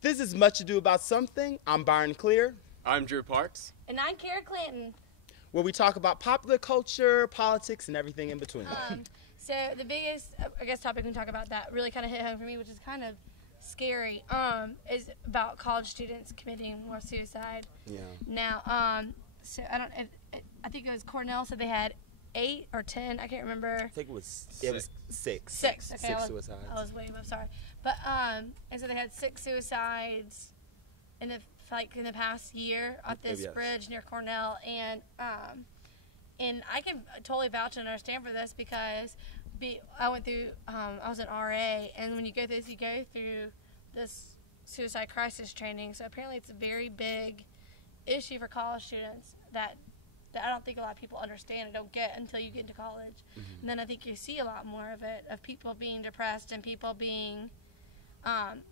This is Much Ado About Something. I'm Byron Clear. I'm Drew Parks. And I'm Cara Clanton. Where we talk about popular culture, politics, and everything in between. So the biggest, I guess, topic we can talk about that really kind of hit home for me, which is kind of scary, is about college students committing more suicide. Yeah. Now, so I think it was Cornell said they had 8 or 10, I can't remember. I think it was 6. 6. Okay, 6 suicides. I was way above, sorry. But and so they had 6 suicides in the past year at this bridge near Cornell, and I can totally vouch and understand for this because I went through I was an RA, and when you go through this suicide crisis training. So apparently it's a very big issue for college students that I don't think a lot of people understand and don't get until you get into college. Mm-hmm. And then I think you see a lot more of it, of people being depressed and people being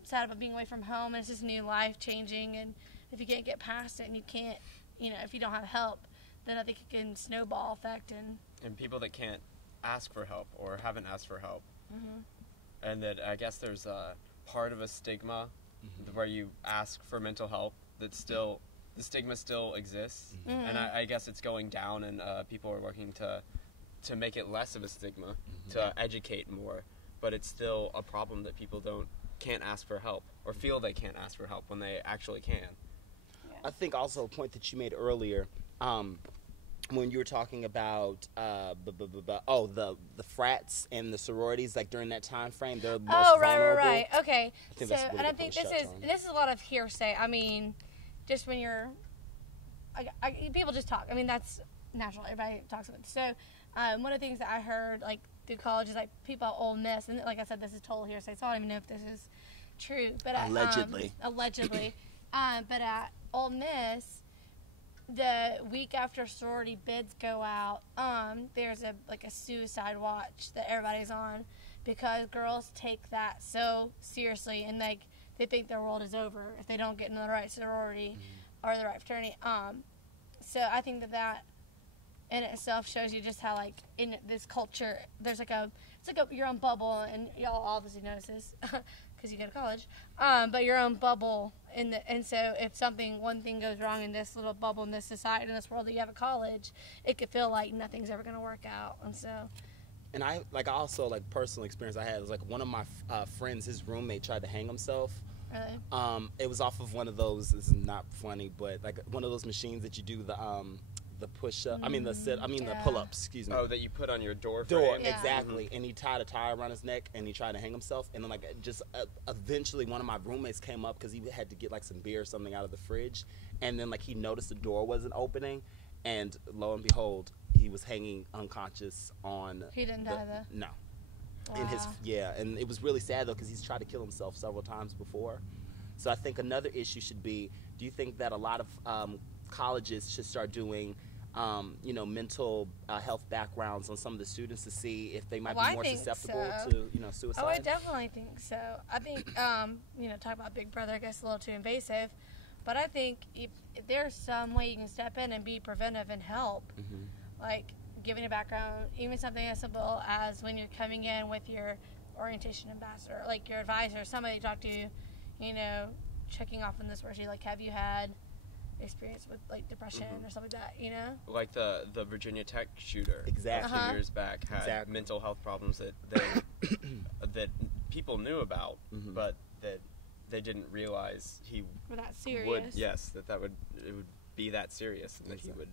sad about being away from home, and it's just new life changing, and if you can't get past it and you can't, if you don't have help, then I think it can snowball effect. And people that can't ask for help or haven't asked for help. Mm-hmm. And that I guess there's a part of a stigma where you ask for mental help that still, the stigma still exists. Mm-hmm. And I guess it's going down, and people are working to make it less of a stigma, to educate more. But it's still a problem that people can't ask for help or feel they can't ask for help when they actually can. Yeah. I think also a point that you made earlier, when you were talking about the frats and the sororities, like during that time frame, they're most vulnerable. Right. Okay. I think this is a lot of hearsay. I mean, just when you're, people just talk. I mean, that's natural. Everybody talks about it. So, one of the things that I heard, like, through college is, like, people at Ole Miss, and like I said, this is total hearsay, so I don't even know if this is true. But allegedly. But at Ole Miss, the week after sorority bids go out, there's a suicide watch that everybody's on, because girls take that so seriously, and like they think their world is over if they don't get into the right sorority or the right fraternity. So I think that in itself shows you just how, like, in this culture, there's your own bubble, and y'all obviously notice this because you go to college, but your own bubble and so if one thing goes wrong in this little bubble, in this society, in this world that you have at college, it could feel like nothing's ever going to work out. And so, and I also, like, personal experience I had was, like, one of my friends, his roommate tried to hang himself. Really? It was off of one of those, this is not funny, but like one of those machines that you do the push-up, the pull-ups, excuse me. Oh, that you put on your door frame. Yeah. Exactly. Mm-hmm. And he tied a tie around his neck, and he tried to hang himself. And then, like, just eventually one of my roommates came up because he had to get, like, some beer or something out of the fridge. And then, like, he noticed the door wasn't opening, and lo and behold, he was hanging unconscious on. He didn't die, though? No. Wow. And it was really sad, though, because he's tried to kill himself several times before. So I think another issue should be, do you think that a lot of colleges should start doing mental health backgrounds on some of the students to see if they might be more susceptible to suicide? Oh, I definitely think so. I think talk about Big Brother, I guess a little too invasive, but I think if there's some way you can step in and be preventive and help, like giving a background, even something as simple as when you're coming in with your orientation ambassador, like your advisor, somebody to talk to, checking off on this person, like, have you had experience with, like, depression or something like that, Like the Virginia Tech shooter. Exactly. A few years back had mental health problems that that people knew about, but that they didn't realize he were that serious. Would it would be that serious, and that he would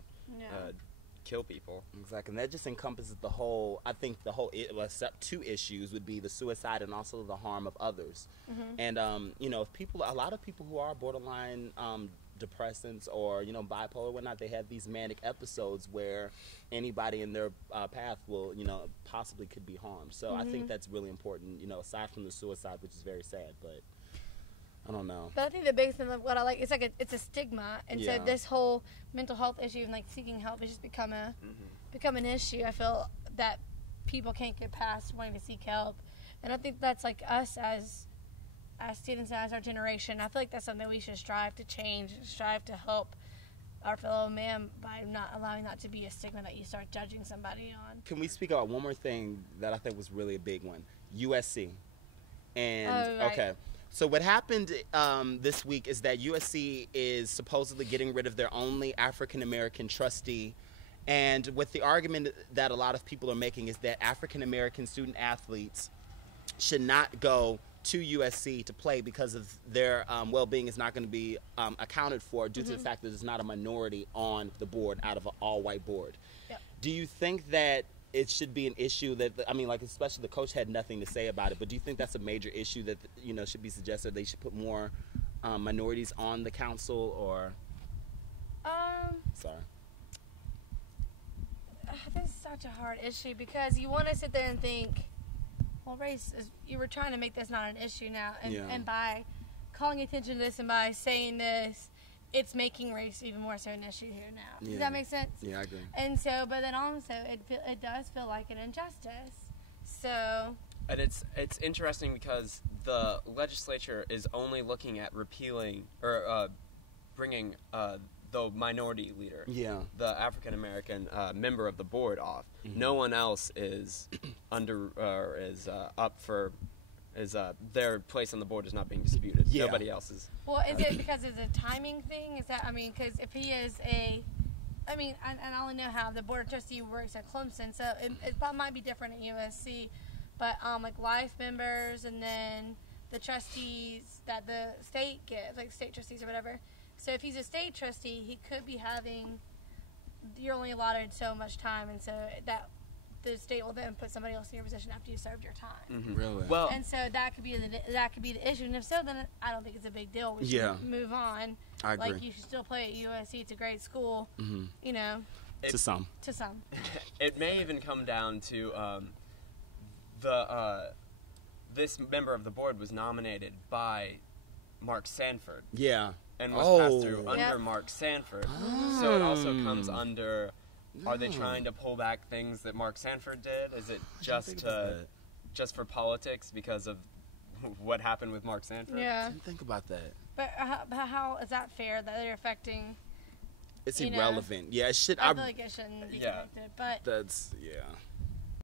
kill people. Exactly. And that just encompasses the whole, I think except 2 issues would be the suicide and also the harm of others. And if a lot of people who are borderline depressants or bipolar or whatnot, they have these manic episodes where anybody in their path will possibly could be harmed. So I think that's really important, aside from the suicide, which is very sad, but I don't know. But I think the biggest thing of what I like, it's a stigma, and so this whole mental health issue and, like, seeking help has just become an issue. I feel that people can't get past wanting to seek help, and I think that's, like, us as students, as our generation. I feel like that's something we should strive to change, strive to help our fellow man by not allowing that to be a stigma that you start judging somebody on. Can we speak about one more thing that I think was really a big one? USC. And right. okay. So what happened this week is that USC is supposedly getting rid of their only African-American trustee. And with the argument that a lot of people are making is that African-American student athletes should not go to USC to play because of their well-being is not going to be accounted for due to the fact that there's not a minority on the board out of an all-white board. Yep. Do you think that it should be an issue that, I mean, like, especially the coach had nothing to say about it, but do you think that's a major issue that, you know, should be suggested they should put more minorities on the council, or? Sorry. This is such a hard issue because you want to sit there and think, well, race is, you were trying to make this not an issue now, and by calling attention to this and by saying this, it's making race even more so an issue here now. Does that make sense? Yeah, I agree. And so, but then also, it does feel like an injustice. So. And it's interesting because the legislature is only looking at repealing or bringing the minority leader, the African American member of the board, off. No one else is their place on the board is not being disputed. Nobody else is. Well, is it because it's a timing thing? Is that, I mean, because if he is I only know how the board of trustee works at Clemson, so it might be different at USC, but like life members and then the trustees that the state gets, like state trustees or whatever. So if he's a state trustee, he could be having, you're only allotted so much time, and so that the state will then put somebody else in your position after you served your time. Really? Well, and so that could be the issue. And if so, then I don't think it's a big deal. We should move on. I agree. Like, you should still play at USC. It's a great school. You know. To some. It may even come down to this member of the board was nominated by Mark Sanford. Yeah. And was passed through under Mark Sanford. So it also comes under, are they trying to pull back things that Mark Sanford did? Is it just for politics because of what happened with Mark Sanford? Yeah. I didn't think about that. But how is that fair that they're affecting? It's irrelevant. Yeah, it should. I feel like it shouldn't be connected, but that's